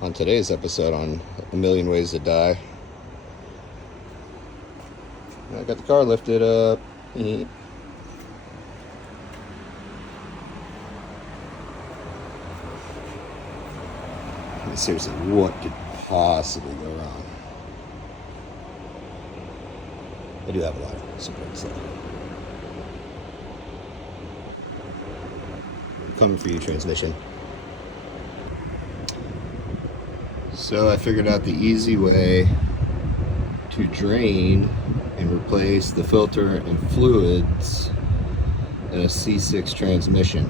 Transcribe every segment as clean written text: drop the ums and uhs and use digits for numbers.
on today's episode on A Million Ways to Die. I got the car lifted up. Seriously, what could possibly go wrong? I do have a lot of support, so coming for you, transmission. So I figured out the easy way to drain and replace the filter and fluids in a C6 transmission.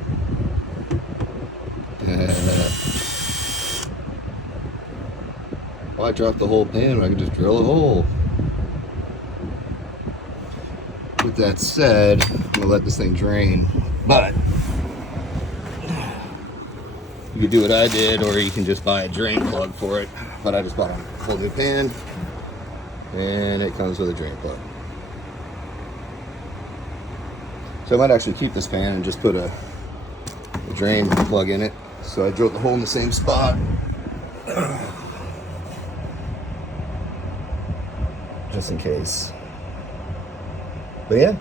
Why drop the whole pan when I could just drill a hole? With that said, I'm gonna let this thing drain, but you could do what I did, or you can just buy a drain plug for it. But I just bought a whole new pan, and it comes with a drain plug. So I might actually keep this pan and just put a drain plug in it. So I drilled the hole in the same spot. Just in case. But yeah,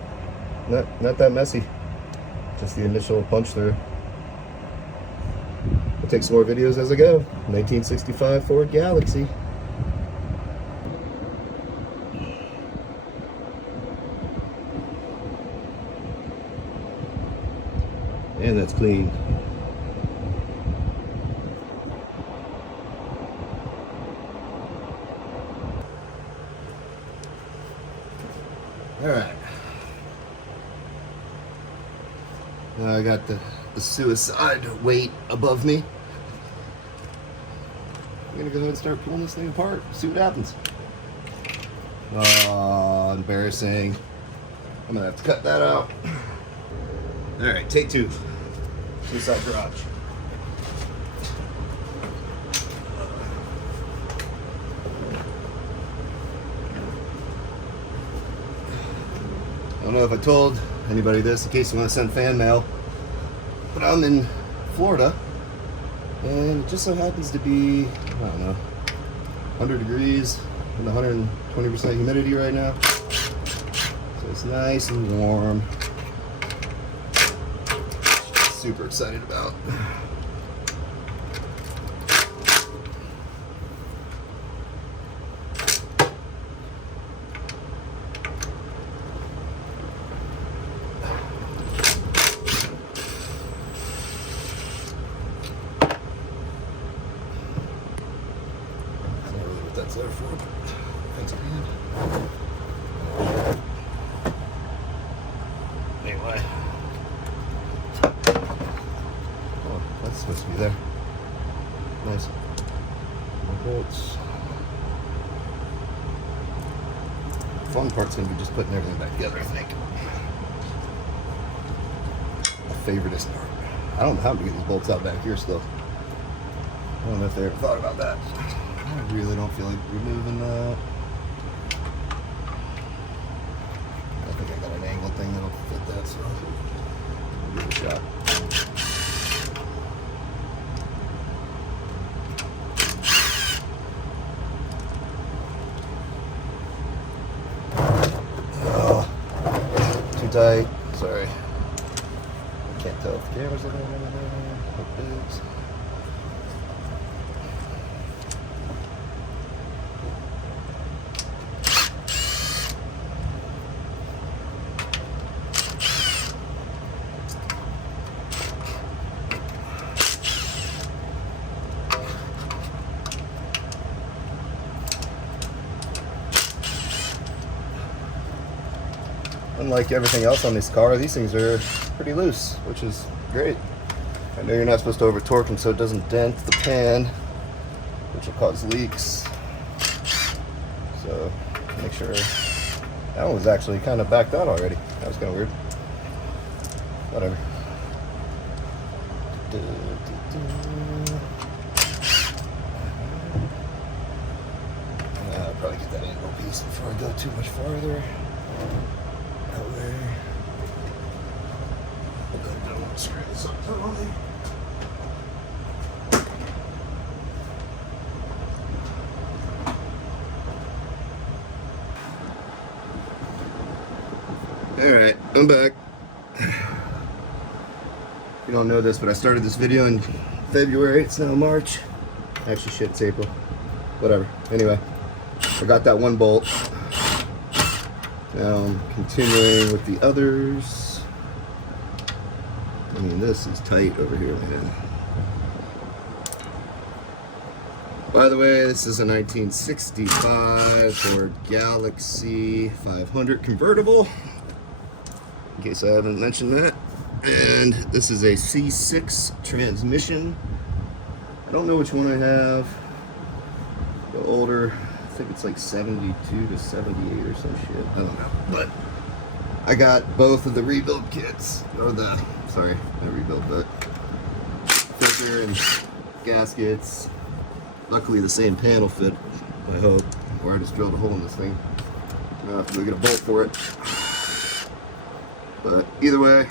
not that messy. Just the initial punch through. I'll take some more videos as I go. 1965 Ford Galaxie. And that's clean. All right. Now I got the suicide weight above me. I'm gonna go ahead and start pulling this thing apart. See what happens. Oh, embarrassing. I'm gonna have to cut that out. All right, take two. Suicide garage. I don't know if I told anybody this in case you want to send fan mail, but I'm in Florida, and it just so happens to be, I don't know, 100 degrees and 120% humidity right now. So it's nice and warm. Super excited about. That's there for. Thanks, man. Anyway. Oh, that's supposed to be there. Nice. More bolts. Fun part's gonna be just putting everything back together, I think. My favoriteest part. I don't know how to get these bolts out back here still. I don't know if they ever thought about that. I really don't feel like removing that. I think I got an angle thing that'll fit that, so I'll give it a shot. Oh, too tight. Sorry. I can't tell if the camera's looking at anything. Hope it is. Unlike everything else on this car, these things are pretty loose, which is great. I know you're not supposed to over torque them so it doesn't dent the pan, which will cause leaks. So make sure. That one was actually kind of backed out already. That was kind of weird. Whatever. I'll probably get that angle piece before I go too much farther. That way. Don't screw this up totally. Alright, I'm back. You don't know this, but I started this video in February. It's now March. Actually, shit, it's April. Whatever. Anyway, I got that one bolt. Now I'm continuing with the others. I mean, this is tight over here, man. By the way, this is a 1965 Ford Galaxie 500 convertible, in case I haven't mentioned that. And this is a C6 transmission. I don't know which one I have. The older, I think it's like 72 to 78 or some shit. I don't know. But I got both of the rebuild kits, or the, sorry, not rebuild, but filter and gaskets. Luckily the same panel fit, I hope. Or I just drilled a hole in this thing. I'll have to go get a bolt for it. But either way,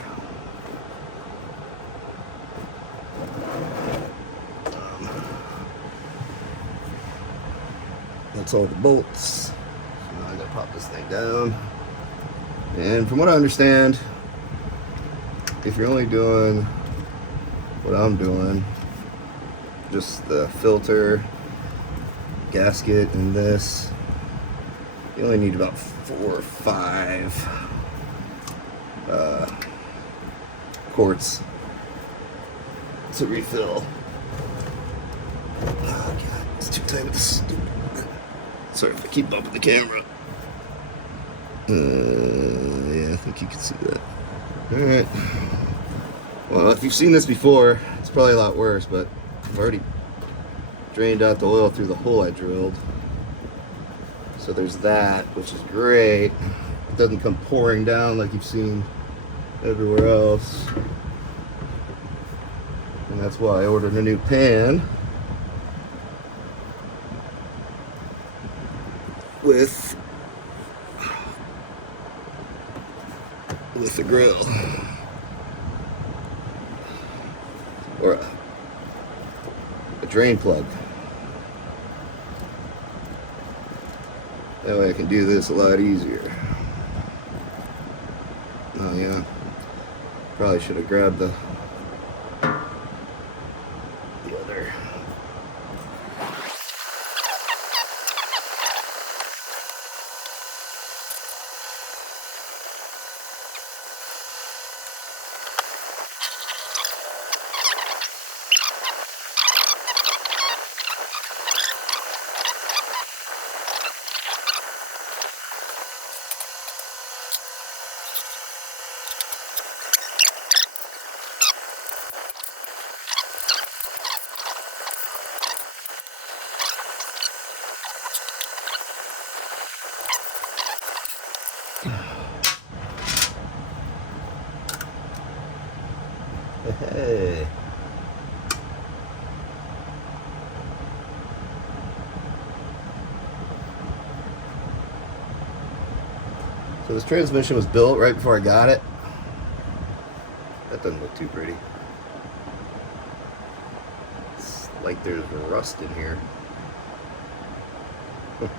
that's all the bolts. So now I gotta pop this thing down. And from what I understand, if you're only doing what I'm doing, just the filter, gasket, and this, you only need about 4 or 5 quarts to refill. Oh god, it's too tight. Sorry if I keep bumping the camera. Yeah, I think you can see that. Alright. Well, if you've seen this before, it's probably a lot worse, but I've already drained out the oil through the hole I drilled. So there's that, which is great. It doesn't come pouring down like you've seen everywhere else. And that's why I ordered a new pan with a grill. Or a drain plug. That way I can do this a lot easier. Oh yeah, probably should have grabbed the other. Hey. So this transmission was built right before I got it. That doesn't look too pretty. It's like there's rust in here. I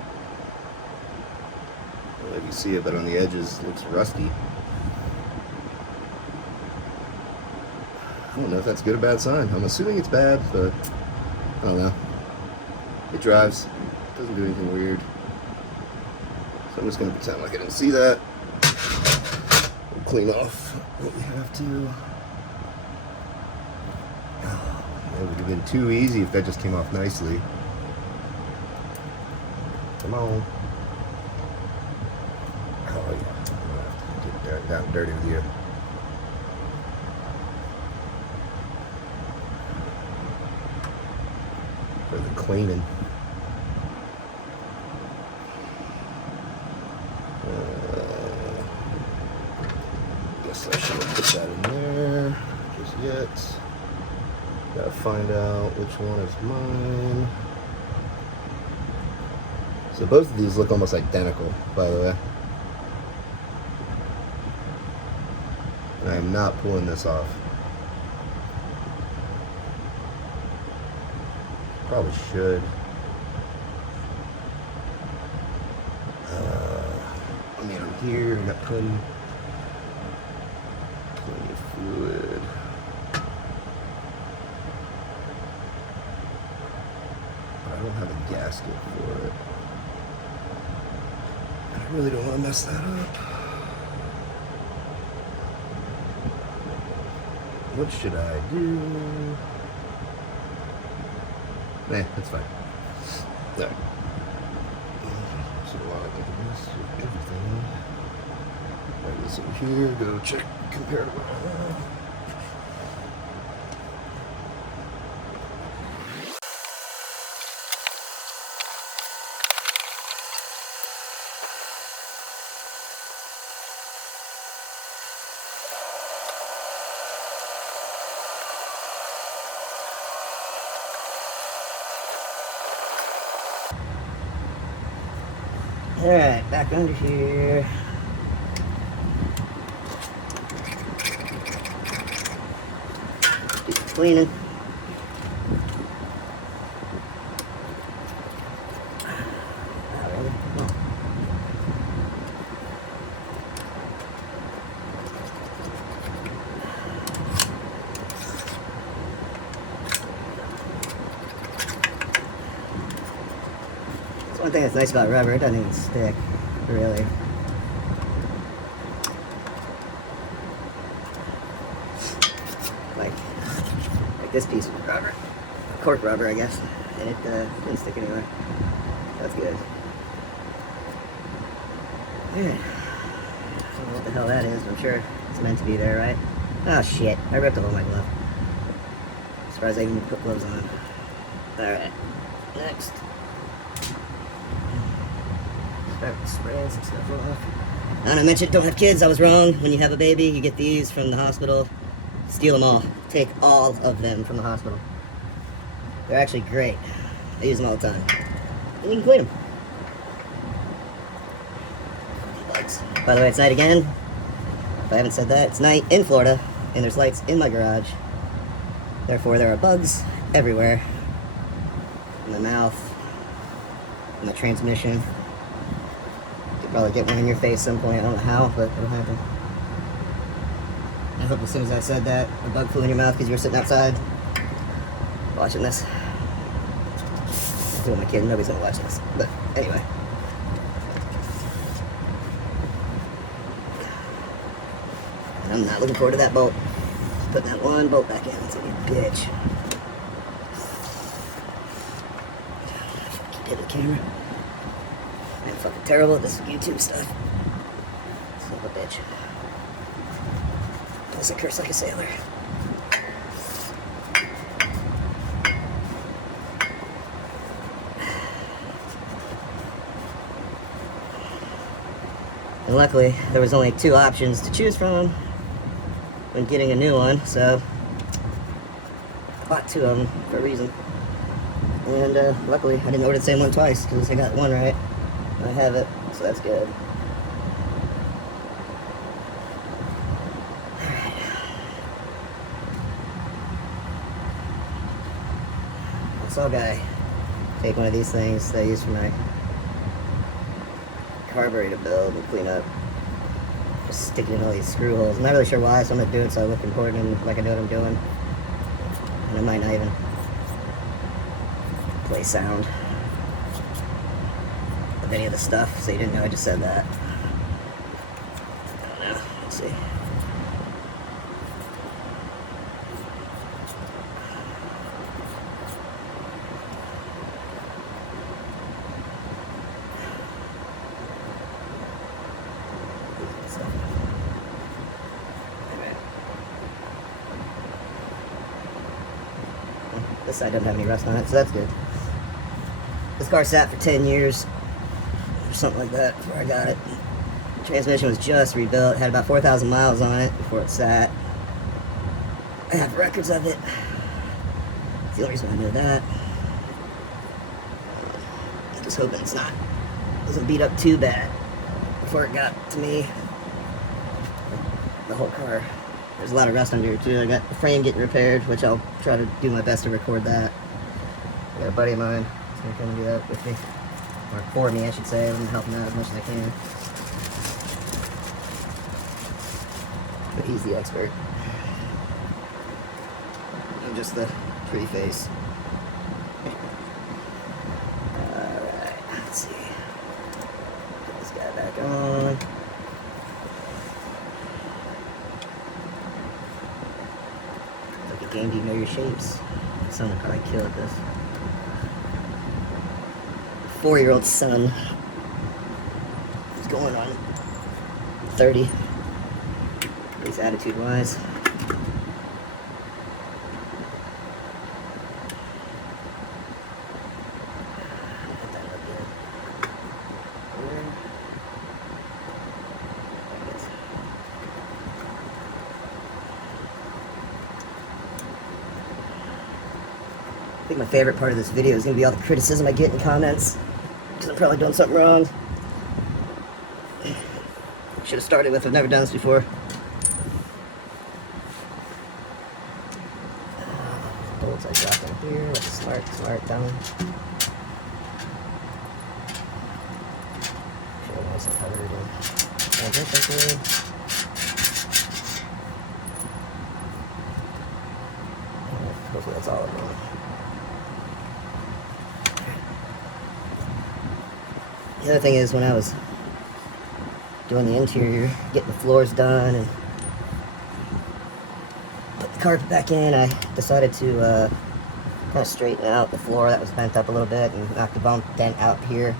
don't know if you see it, but on the edges it looks rusty. I don't know if that's a good or bad sign. I'm assuming it's bad, but I don't know. It drives. It doesn't do anything weird. So I'm just going to pretend like I didn't see that. We'll clean off what we have to. Oh, it would have been too easy if that just came off nicely. Come on. Oh yeah. I'm going to have to get down dirty with you. For the cleaning. Guess I should have put that in there just yet. Gotta find out which one is mine. So both of these look almost identical, by the way. I am not pulling this off. Probably should. I mean, I'm here, I got plenty fluid. But I don't have a gasket for it. And I really don't want to mess that up. What should I do? Nah, that's fine. There. So while I do this with everything, write this over here, go check comparative. Alright, back under here. Do some cleaning. Not really. No. That's one thing that's nice about rubber, it doesn't even stick, really. Like this piece of rubber, cork rubber, I guess, and it didn't stick anywhere. That's good. Yeah. I don't know what the hell that is, but I'm sure it's meant to be there, right? Oh shit, I ripped a hole in my glove. As far as I even put gloves on. Alright, next. Start spraying some stuff off. And I mentioned don't have kids, I was wrong. When you have a baby, you get these from the hospital. Steal them all. Take all of them from the hospital. They're actually great. I use them all the time. And you can clean them. Bugs. By the way, it's night again. If I haven't said that, it's night in Florida, and there's lights in my garage. Therefore, there are bugs everywhere. In my mouth, in the transmission. You could probably get one in your face some point. I don't know how, but it'll happen. I hope as soon as I said that, a bug flew in your mouth because you were sitting outside watching this. Who am I kidding? Nobody's gonna watch this. But anyway. And I'm not looking forward to that bolt. Just putting that one bolt back in. It's like a bitch. Fuck you did with the camera. I'm fucking terrible at this YouTube stuff. Son of a bitch. Plus I curse like a sailor. And luckily, there was only 2 options to choose from when getting a new one, so I bought 2 of them for a reason. And luckily, I didn't order the same one twice because I got one right. I have it, so that's good. I saw a guy take one of these things that I use for my carburetor build and clean up. Just stick it in all these screw holes. I'm not really sure why, so I'm gonna do it so I look important and like I know what I'm doing. And I might not even play sound of any of the stuff, so you didn't know I just said that. I don't know. Let's see. This side doesn't have any rust on it, so that's good. This car sat for 10 years, or something like that, before I got it. The transmission was just rebuilt, had about 4,000 miles on it before it sat. I have records of it. That's the only reason I know that. I'm just hoping doesn't beat up too bad before it got to me. The whole car. There's a lot of rust under here too. I got the frame getting repaired, which I'll try to do my best to record that. I got a buddy of mine who's gonna come and do that with me. Or for me, I should say. I'm gonna help him out as much as I can. But he's the expert. just the preface. Alright, let's see. Put this guy back on. It's like a game, do you know your shapes? My son would probably kill at this. 4-year-old son. He's going on 30. At least attitude-wise. I think my favorite part of this video is going to be all the criticism I get in comments, because I'm probably doing something wrong. Should have started with, I've never done this before. Bolts I dropped in here, that's smart down. Should have nice and covered in. I think that's good. Hopefully that's all of them. The other thing is, when I was doing the interior, getting the floors done, and put the carpet back in, I decided to kind of straighten out the floor that was bent up a little bit and knock the bump dent out here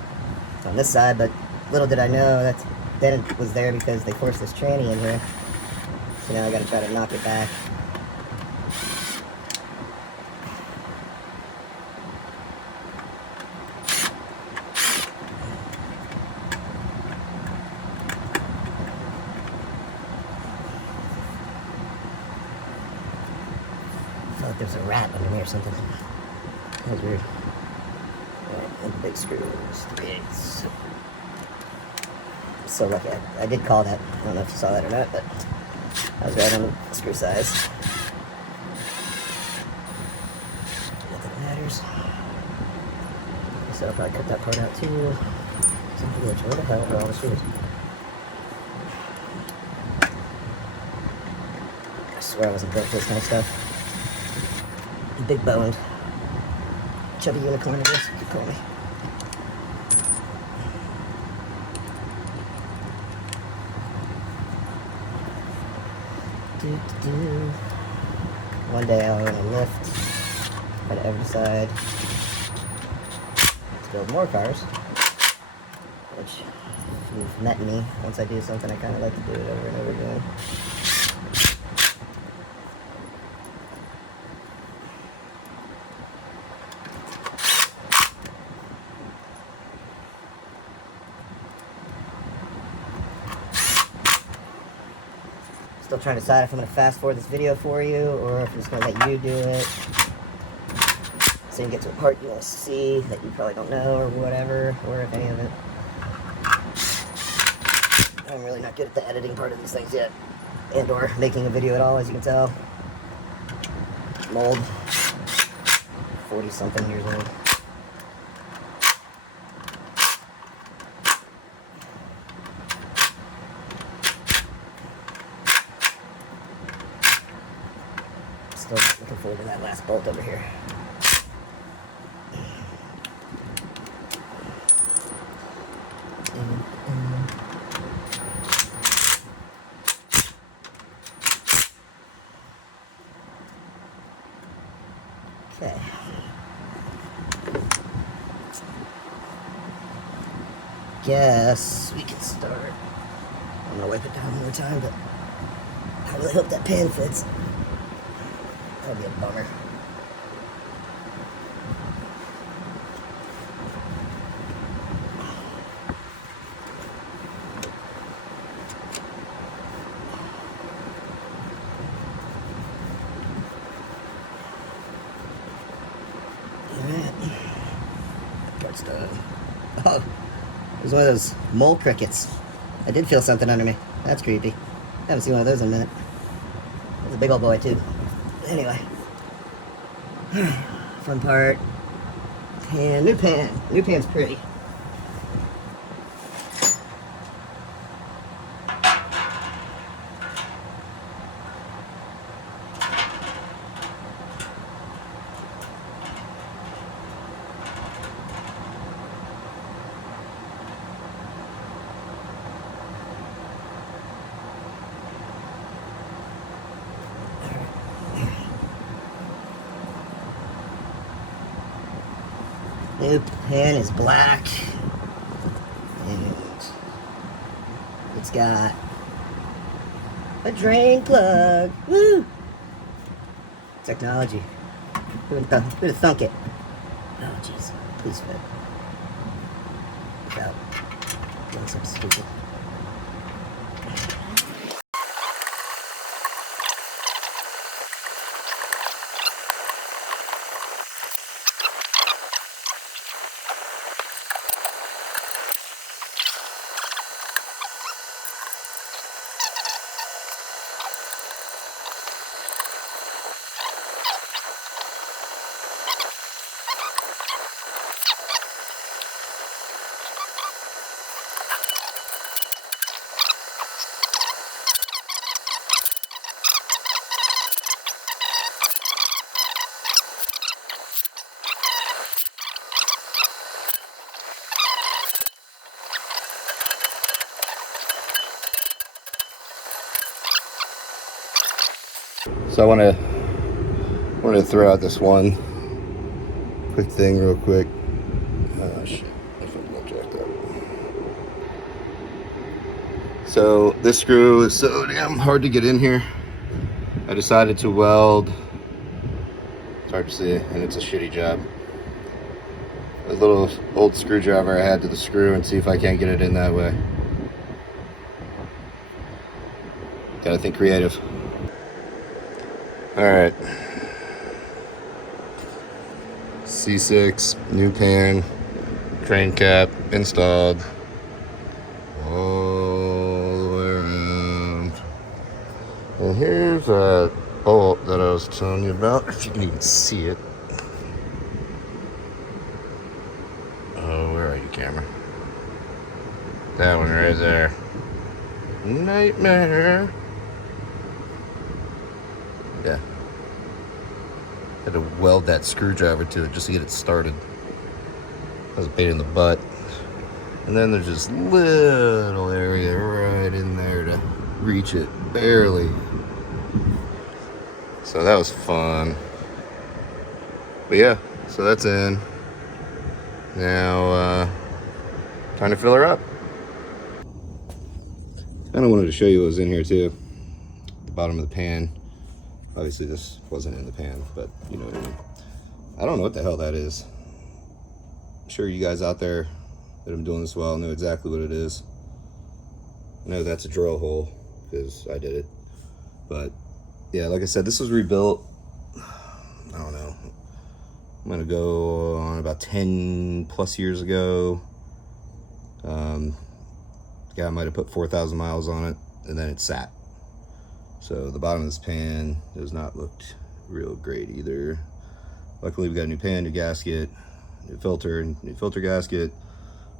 on this side. But little did I know that dent was there because they forced this tranny in here. So now I got to try to knock it back. I felt like there's a rat under me or something. That was weird. Alright, and the big screws, 3/8. So lucky. I did call that. I don't know if you saw that or not, but I was right on the screw size. Nothing matters. So I'll probably cut that part out too. Something which, where the hell are all the screws? I swear I wasn't built for this kind of stuff. Big boned. Chubby unicorn, I guess you could call me. One day I'll own a lift. If I ever decide to build more cars, which, if you've met me, once I do something, I kind of like to do it over and over again. Still trying to decide if I'm going to fast forward this video for you, or if I'm just going to let you do it. So you get to a part you want to see that you probably don't know, or whatever, or if any of it. I'm really not good at the editing part of these things yet, and or making a video at all, as you can tell. I'm old. 40-something years old. Still looking forward to that last bolt over here. Okay. Guess we can start. I'm gonna wipe it down one more time, but I really hope that pan fits. That'd be a bummer. Alright. Part's done. Oh, it was one of those mole crickets. I did feel something under me. That's creepy. I haven't seen one of those in a minute. It's a big old boy, too. Anyway, fun part. Pan, new pan. New pan's pretty. New pan is black. And it's got a drain plug. Woo! Technology. Who'd have thunk it? Oh, jeez. Please fit. Without doing something stupid. So I wanted to throw out this one quick thing real quick. Shit, if I'm not jacked up. So this screw is so damn hard to get in here. I decided to weld, it's hard to see, and it's a shitty job, a little old screwdriver I had to the screw and see if I can't get it in that way. Gotta think creative. Alright. C6, new pan, crane cap installed. All the way around. And here's that bolt that I was telling you about, if you can even see it. Oh, where are you, camera? That one right there. Nightmare. Yeah. Had to weld that screwdriver to it just to get it started. That was a pain in the butt. And then there's this little area right in there to reach it, barely. So that was fun. But yeah, so that's in. Now, time to fill her up. Kind of wanted to show you what was in here too. The bottom of the pan. Obviously this wasn't in the pan, but you know what I mean. I don't know what the hell that is. I'm sure you guys out there that I'm doing this well know exactly what it is. I know that's a drill hole because I did it. But yeah, like I said, this was rebuilt, I don't know, I'm gonna go on about 10 plus years ago. The guy might have put 4,000 miles on it and then it sat. So the bottom of this pan does not look real great either. Luckily we got a new pan, new gasket, new filter gasket.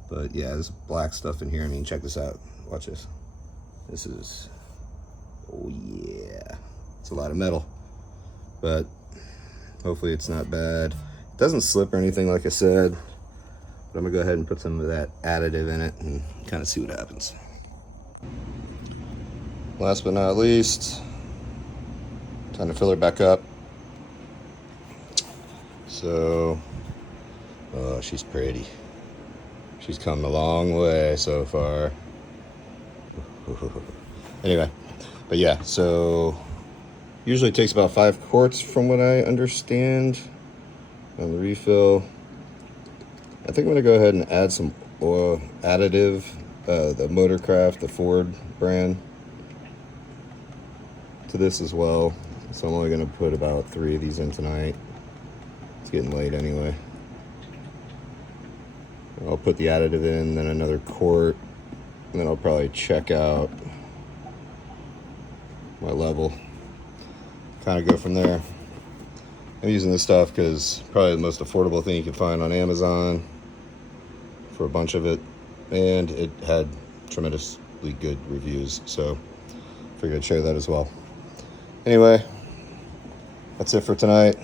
But yeah, there's black stuff in here. I mean, check this out. Watch this. This is, oh yeah, it's a lot of metal. But hopefully it's not bad. It doesn't slip or anything like I said. But I'm gonna go ahead and put some of that additive in it and kind of see what happens. Last but not least, time to fill her back up. So, oh, she's pretty. She's come a long way so far. Anyway, but yeah, so usually it takes about 5 quarts from what I understand on the refill. I think I'm gonna go ahead and add some oil additive, the Motorcraft, the Ford brand, to this as well. So I'm only gonna put about 3 of these in tonight. It's getting late anyway. I'll put the additive in, then another quart, and then I'll probably check out my level. Kind of go from there. I'm using this stuff because probably the most affordable thing you can find on Amazon for a bunch of it, and it had tremendously good reviews, so figured I'd share that as well. Anyway, that's it for tonight.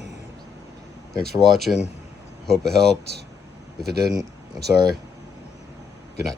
Thanks for watching. Hope it helped. If it didn't, I'm sorry. Good night.